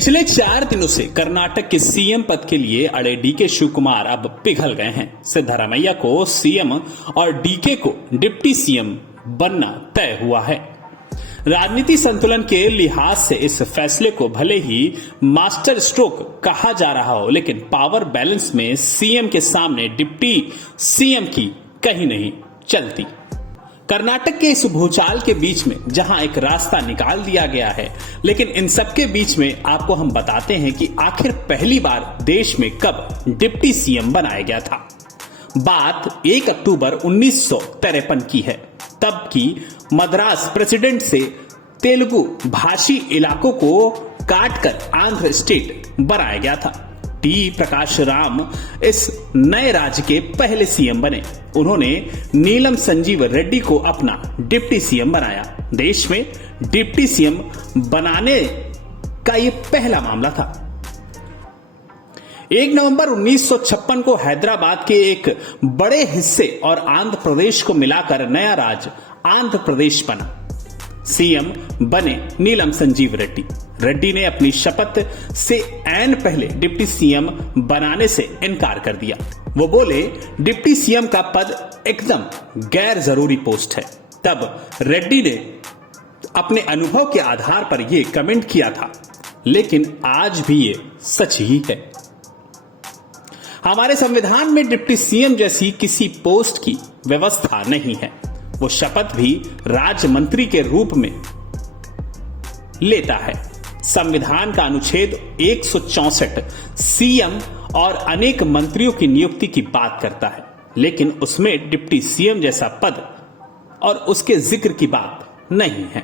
पिछले 4 दिनों से कर्नाटक के सीएम पद के लिए अड़े डीके शिवकुमार अब पिघल गए हैं। सिद्धरामैया को सीएम और डीके को डिप्टी सीएम बनना तय हुआ है। राजनीति संतुलन के लिहाज से इस फैसले को भले ही मास्टर स्ट्रोक कहा जा रहा हो, लेकिन पावर बैलेंस में सीएम के सामने डिप्टी सीएम की कहीं नहीं चलती। कर्नाटक के इस भूचाल के बीच में जहां एक रास्ता निकाल दिया गया है, लेकिन इन सबके बीच में आपको हम बताते हैं कि आखिर पहली बार देश में कब डिप्टी सीएम बनाया गया था। बात 1 अक्टूबर 1953 की है। तब की मद्रास प्रेसिडेंट से तेलुगु भाषी इलाकों को काटकर आंध्र स्टेट बनाया गया था। टी प्रकाश राम इस नए राज्य के पहले सीएम बने। उन्होंने नीलम संजीव रेड्डी को अपना डिप्टी सीएम बनाया। देश में डिप्टी सीएम बनाने का यह पहला मामला था। 1 नवंबर 1956 को हैदराबाद के एक बड़े हिस्से और आंध्र प्रदेश को मिलाकर नया राज्य आंध्र प्रदेश बना। सीएम बने नीलम संजीव रेड्डी। रेड्डी ने अपनी शपथ से ऐन पहले डिप्टी सीएम बनाने से इनकार कर दिया। वो बोले, डिप्टी सीएम का पद एकदम गैर जरूरी पोस्ट है। तब रेड्डी ने अपने अनुभव के आधार पर यह कमेंट किया था, लेकिन आज भी ये सच ही है। हमारे संविधान में डिप्टी सीएम जैसी किसी पोस्ट की व्यवस्था नहीं है। वो शपथ भी राज्य मंत्री के रूप में लेता है। संविधान का अनुच्छेद 164 सीएम और अनेक मंत्रियों की नियुक्ति की बात करता है, लेकिन उसमें डिप्टी सीएम जैसा पद और उसके जिक्र की बात नहीं है।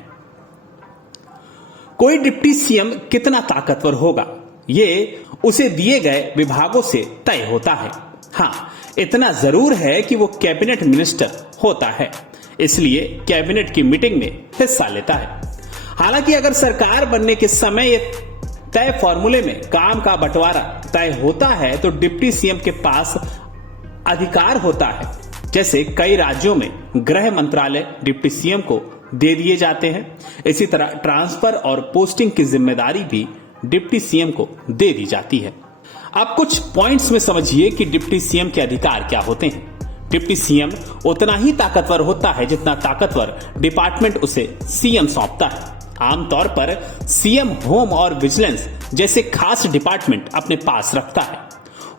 कोई डिप्टी सीएम कितना ताकतवर होगा, ये उसे दिए गए विभागों से तय होता है। हां, इतना जरूर है कि वो कैबिनेट मिनिस्टर होता है, इसलिए कैबिनेट की मीटिंग में हिस्सा लेता है। हालांकि अगर सरकार बनने के समय ये तय फॉर्मूले में काम का बंटवारा तय होता है तो डिप्टी सीएम के पास अधिकार होता है। जैसे कई राज्यों में गृह मंत्रालय डिप्टी सीएम को दे दिए जाते हैं, इसी तरह ट्रांसफर और पोस्टिंग की जिम्मेदारी भी डिप्टी सीएम को दे दी जाती है। अब कुछ पॉइंट्स में समझिए कि डिप्टी सीएम के अधिकार क्या होते हैं। डिप्टी सीएम उतना ही ताकतवर होता है जितना ताकतवर डिपार्टमेंट उसे सीएम सौंपता है। आमतौर पर सीएम होम और विजिलेंस जैसे खास डिपार्टमेंट अपने पास रखता है।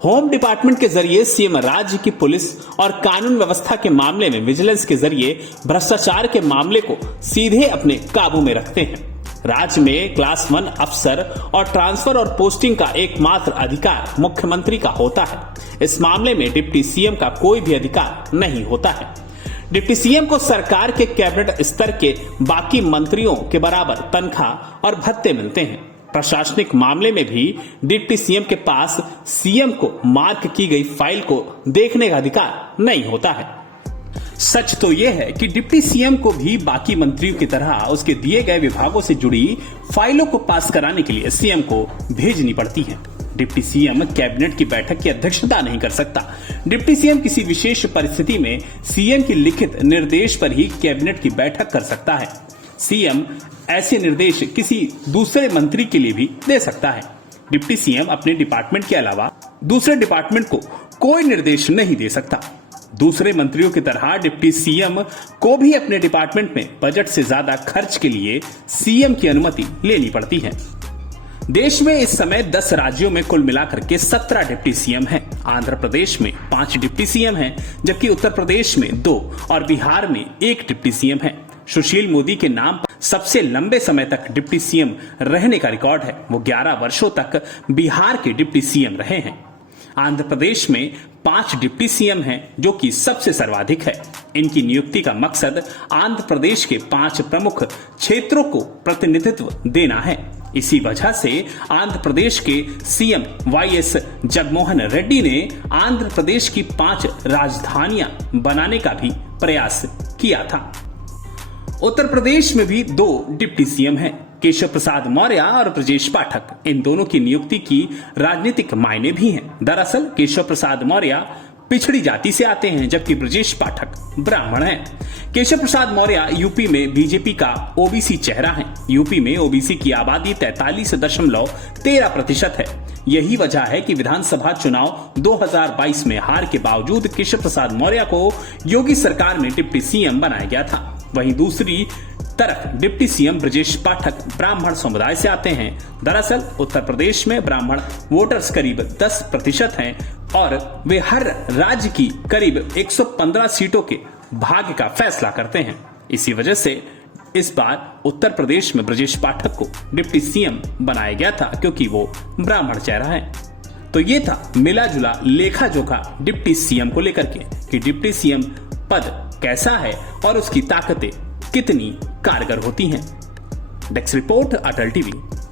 होम डिपार्टमेंट के जरिए सीएम राज्य की पुलिस और कानून व्यवस्था के मामले में, विजिलेंस के जरिए भ्रष्टाचार के मामले को सीधे अपने काबू में रखते हैं। राज्य में क्लास 1 अफसर और ट्रांसफर और पोस्टिंग का एकमात्र अधिकार मुख्यमंत्री का होता है। इस मामले में डिप्टी सीएम का कोई भी अधिकार नहीं होता है। डिप्टी सीएम को सरकार के कैबिनेट स्तर के बाकी मंत्रियों के बराबर तनख्वाह और भत्ते मिलते हैं। प्रशासनिक मामले में भी डिप्टी सीएम के पास सीएम को मार्क की गई फाइल को देखने का अधिकार नहीं होता है। सच तो यह है कि डिप्टी सीएम को भी बाकी मंत्रियों की तरह उसके दिए गए विभागों से जुड़ी फाइलों को पास कराने के लिए सीएम को भेजनी पड़ती है। डिप्टी सीएम कैबिनेट की बैठक की अध्यक्षता नहीं कर सकता। डिप्टी सीएम किसी विशेष परिस्थिति में सीएम की लिखित निर्देश पर ही कैबिनेट की बैठक कर सकता है। सीएम ऐसे निर्देश किसी दूसरे मंत्री के लिए भी दे सकता है। डिप्टी सीएम अपने डिपार्टमेंट के अलावा दूसरे डिपार्टमेंट को कोई निर्देश नहीं दे सकता। दूसरे मंत्रियों की तरह डिप्टी सीएम को भी अपने डिपार्टमेंट में बजट से ज्यादा खर्च के लिए सीएम की अनुमति लेनी पड़ती है। देश में इस समय 10 राज्यों में कुल मिलाकर के 17 डिप्टी सीएम हैं। आंध्र प्रदेश में 5 डिप्टी सीएम हैं, जबकि उत्तर प्रदेश में 2 और बिहार में 1 डिप्टी सीएम है। सुशील मोदी के नाम पर सबसे लंबे समय तक डिप्टी सीएम रहने का रिकॉर्ड है। वो 11 वर्षों तक बिहार के डिप्टी सीएम रहे हैं। आंध्र प्रदेश में 5 डिप्टी सीएम हैं, जो कि सबसे सर्वाधिक है। इनकी नियुक्ति का मकसद आंध्र प्रदेश के 5 प्रमुख क्षेत्रों को प्रतिनिधित्व देना है। इसी वजह से आंध्र प्रदेश के सीएम वाईएस जगनमोहन रेड्डी ने आंध्र प्रदेश की 5 राजधानियां बनाने का भी प्रयास किया था। उत्तर प्रदेश में भी 2 डिप्टी सीएम हैं, केशव प्रसाद मौर्य और ब्रजेश पाठक। इन दोनों की नियुक्ति की राजनीतिक मायने भी हैं। दरअसल केशव प्रसाद मौर्य पिछड़ी जाति से आते हैं, जबकि ब्रजेश पाठक ब्राह्मण हैं। केशव प्रसाद मौर्य यूपी में बीजेपी का ओबीसी चेहरा है। यूपी में ओबीसी की आबादी 43.13% है। यही वजह है कि विधानसभा चुनाव 2022 में हार के बावजूद केशव प्रसाद मौर्य को योगी सरकार में डिप्टी सीएम बनाया गया था। वहीं दूसरी तरफ डिप्टी सीएम ब्रजेश पाठक ब्राह्मण समुदाय से आते हैं। दरअसल उत्तर प्रदेश में ब्राह्मण वोटर्स करीब 10% हैं और वे हर राज्य की करीब 115 सीटों के भाग्य का फैसला करते हैं। इसी वजह से इस बार उत्तर प्रदेश में ब्रजेश पाठक को डिप्टी सीएम बनाया गया था, क्योंकि वो ब्राह्मण चेहरा है। तो ये था मिला जुला लेखा जोखा डिप्टी सीएम को लेकर के कि डिप्टी सीएम पद कैसा है और उसकी ताकतें कितनी कारगर होती हैं। डेस्क रिपोर्ट, अटल टीवी।